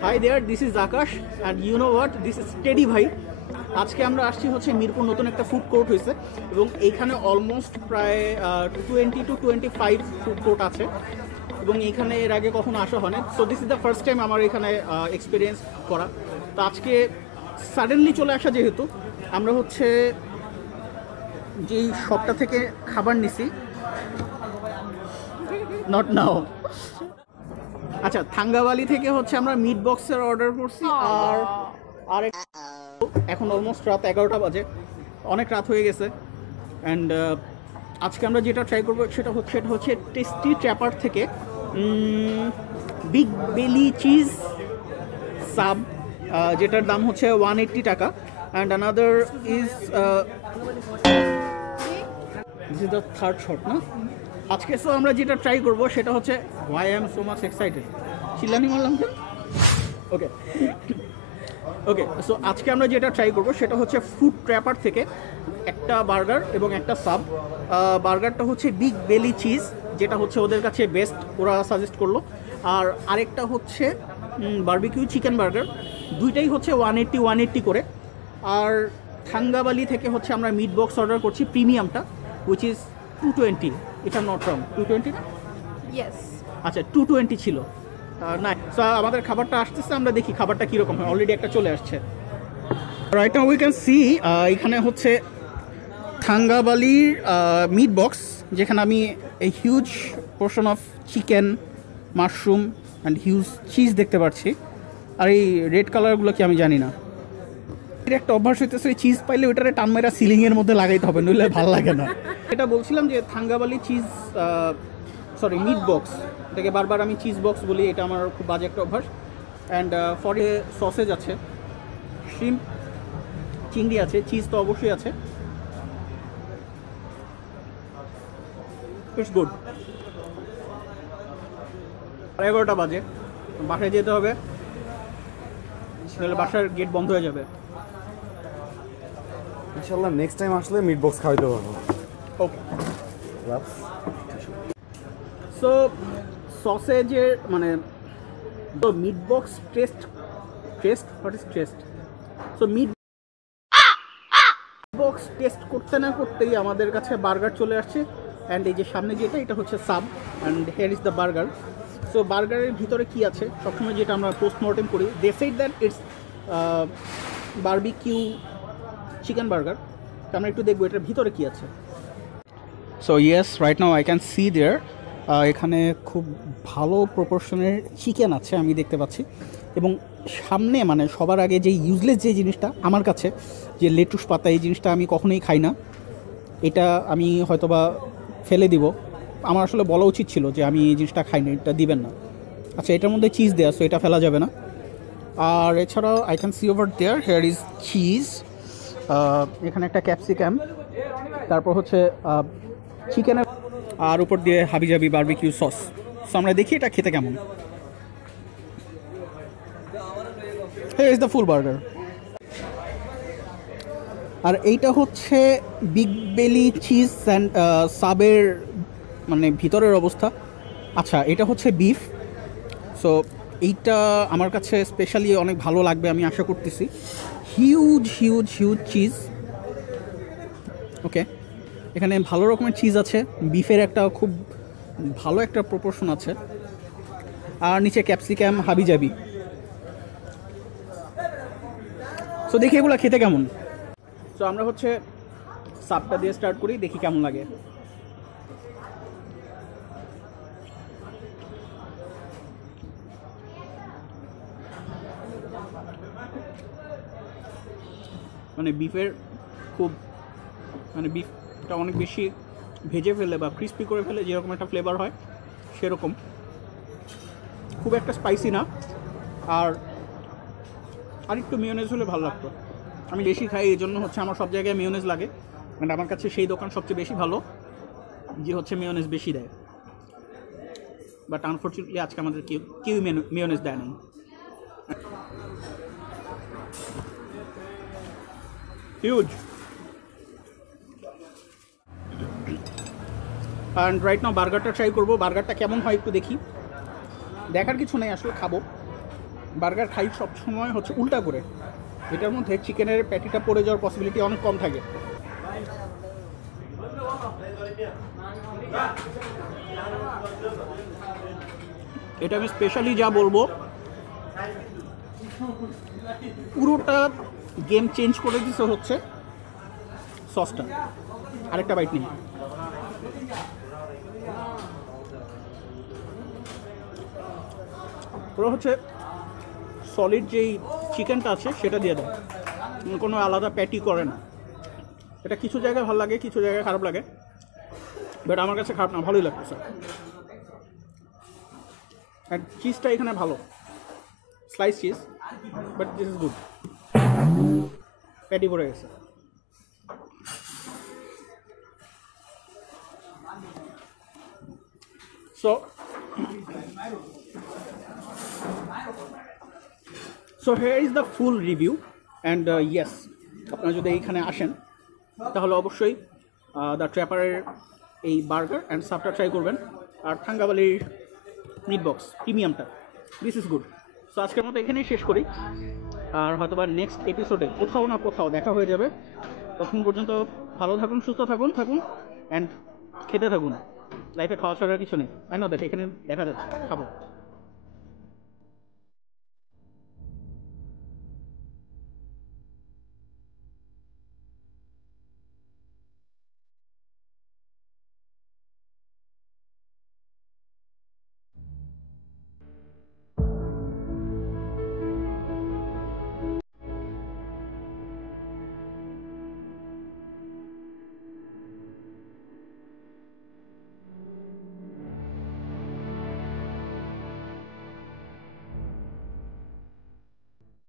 Hi there, this is Akash and you know what, this is Teddy ভাই। আজকে আমরা আসছি হচ্ছে মিরপুর নতুন একটা ফুড কোর্ট হয়েছে এবং এখানে অলমোস্ট প্রায় 20 to 25 ফুড কোর্ট আছে এবং এখানে এর আগে কখনো আসা হয় না। So this is the first time আমার এখানে এক্সপিরিয়েন্স করা। তো আজকে সাডেনলি চলে আসা যেহেতু আমরা হচ্ছে যেই শপটা থেকে খাবার নিছি, নট নাও, আচ্ছা থাঙ্গাবালি থেকে হচ্ছে আমরা মিট বক্সের অর্ডার করছি আর এখন অলমোস্ট রাত 11টা বাজে, অনেক রাত হয়ে গেছে। অ্যান্ড আজকে আমরা যেটা ট্রাই করবো সেটা হচ্ছে টেস্টি ট্র্যাপার থেকে বিগ বেলি চিজ সাব, যেটার দাম হচ্ছে 180 টাকা। And another is this is the third shot না আজকে। সো আমরা যেটা ট্রাই করবো সেটা হচ্ছে why I am so much excited, চিল্লানি মারলাম কেন? ওকে ওকে, সো আজকে আমরা যেটা ট্রাই করবো সেটা হচ্ছে ফুড ট্র্যাপার থেকে একটা বার্গার এবং একটা সাব। বার্গারটা হচ্ছে বিগ বেলি চিজ, যেটা হচ্ছে ওদের কাছে বেস্ট, ওরা সাজেস্ট করলো। আর আরেকটা হচ্ছে বারবিকিউ চিকেন বার্গার, দুইটাই হচ্ছে 180 করে। আর থাঙ্গাবালি থেকে হচ্ছে আমরা মিট বক্স অর্ডার করছি প্রিমিয়ামটা, which is 220, if I am not wrong. 220 না? ইয়েস, আচ্ছা 220 ছিল না। সো আমাদের খাবারটা আসতেছে, আমরা দেখি খাবারটা কীরকম হয়। অলরেডি একটা চলে আসছে। Right now we can see এখানে হচ্ছে থাঙ্গাবালির মিট বক্স, যেখানে আমি এই huge portion of chicken, mushroom and huge cheese দেখতে পাচ্ছি। আর এই রেড কালারগুলো কি আমি জানি না। এর একটা অভ্যাস হইতেছে, চিজ পাইলে ওইটারে টান মেরা সিলিংয়ের মধ্যে লাগাইতে হবে, নইলে ভালো লাগে না। এটা বলছিলাম যে থাঙ্গাবালি চিজ সরি মিট বক্স, এটাকে বারবার আমি চিজ বক্স বলি, এটা আমার খুব বাজে একটা অভ্যাস। অ্যান্ড ফরে সসেজ আছে, শ্রিম্প, চিংড়ি আছে, চিজ তো অবশ্যই আছে। It's good. 11টা বাজে, বাসায় যেতে হবে, তাহলে বাসার গেট বন্ধ হয়ে যাবে। ইনশাআল্লাহ নেক্সট টাইম আসলে মিট বক্স খাওয়াইতে পারবো। ওকে, সো সসেজের মানে তো meat box test what is test, so meat box test করতে না করতেই আমাদের কাছে বার্গার চলে আসছে। অ্যান্ড এই যে সামনে যেটা, এটা হচ্ছে sub, and here is the burger. So বার্গারের ভিতরে কি আছে, সবসময় যেটা আমরা পোস্টমর্টেম করি, they said that it's barbecue chicken burger. তো আমরা একটু দেখবো এটার ভিতরে কি আছে। So yes, right now I can see there এখানে খুব ভালো প্রপোর্শনের চিকেন আছে আমি দেখতে পাচ্ছি। এবং সামনে মানে সবার আগে যে ইউজলেস যে জিনিসটা আমার কাছে, যে লেটুস পাতা, এই জিনিসটা আমি কখনোই খাই না, এটা আমি হয়তোবা ফেলে দিব। আমার আসলে বলা উচিত ছিল যে আমি এই জিনিসটা খাই না, এটা দিবেন না। আচ্ছা এটার মধ্যে চিজ দেওয়া, সো এটা ফেলা যাবে না। আর এছাড়াও I can see over there here is cheese, এখানে একটা ক্যাপসিকাম, তারপর হচ্ছে চিকেনের, আর উপর দিয়ে হাবিজাবি বারবিকিউ সস। সো আমরা দেখি এটা খেতে কেমন। Here is the full burger. আর এইটা হচ্ছে বিগ বেলি চিজ অ্যান্ড সাবের মানে ভিতরের অবস্থা। আচ্ছা এটা হচ্ছে বিফ, সো এইটা আমার কাছে স্পেশালি অনেক ভালো লাগবে আমি আশা করতেছি। Huge huge huge cheese. Okay, এখানে ভালো রকমের চিজ আছে, বিফের একটা খুব ভালো একটা প্রপোর্শন আছে, আর নিচে ক্যাপসিকাম, হাবিজাবি। সো দেখি এগুলো খেতে কেমন। সো আমরা হচ্ছে সাবটা দিয়ে স্টার্ট করি, দেখি কেমন লাগে। মানে বিফের খুব মানে বিফটা অনেক বেশি ভেজে ফেলে বা ক্রিস্পি করে ফেলে, যেরকম একটা ফ্লেভার হয় সেরকম, খুব একটা স্পাইসি না। আর আরেকটু মিওনেজ হলে ভালো লাগতো। আমি বেশি খাই, এই জন্য হচ্ছে আমার সব জায়গায় মিওনেজ লাগে। মানে আমার কাছে সেই দোকান সবচেয়ে বেশি ভালো যে হচ্ছে মিওনেজ বেশি দেয়, বাট আনফর্চুনেটলি আজকে আমাদের কেউ মিওনেজ দেয় নাই। হিউজ। অ্যান্ড রাইট নাও বার্গারটা ট্রাই করবো, বার্গারটা কেমন হয় একটু দেখি। দেখার কিছু নেই আসলে, খাবো। বার্গার খাই সব সময় হচ্ছে উল্টা করে, এটার মধ্যে চিকেনের প্যাটিটা পড়ে যাওয়ার পসিবিলিটি অনেক কম থাকে। এটা আমি স্পেশালি যা বলবো, পুরোটা গেম চেঞ্জ করে দিতে হচ্ছে সসটা। আরেকটা বাইট নিই। পুরো হচ্ছে সলিড যেই চিকেনটা আছে সেটা দিয়ে দেয়, কোনো আলাদা প্যাটি করে না। এটা কিছু জায়গায় ভালো লাগে, কিছু জায়গায় খারাপ লাগে, বাট আমার কাছে খারাপ না, ভালোই লাগতেছে। আর চিজটা এখানে ভালো, slice cheese, but this is good. Patty পড়ে গেছে। So here is the full review, and yes, আপনারা যদি এইখানে আসেন তাহলে অবশ্যই দ্য ট্র্যাপারের এই বার্গার অ্যান্ড সাবটা ট্রাই করবেন, আর থাঙ্গাবালির মিট বক্স প্রিমিয়ামটা, দিস ইজ গুড। সো আজকের মতো এখানেই শেষ করি, আর হয়তোবা নেক্সট এপিসোডে কোথাও না কোথাও দেখা হয়ে যাবে। তখন পর্যন্ত ভালো থাকুন, সুস্থ থাকুন অ্যান্ড খেতে থাকুন। লাইফে খাওয়া ছাড়া কিছু নেই, আই নো দ্যাট, এখানে দেখা যাচ্ছে, খাবো।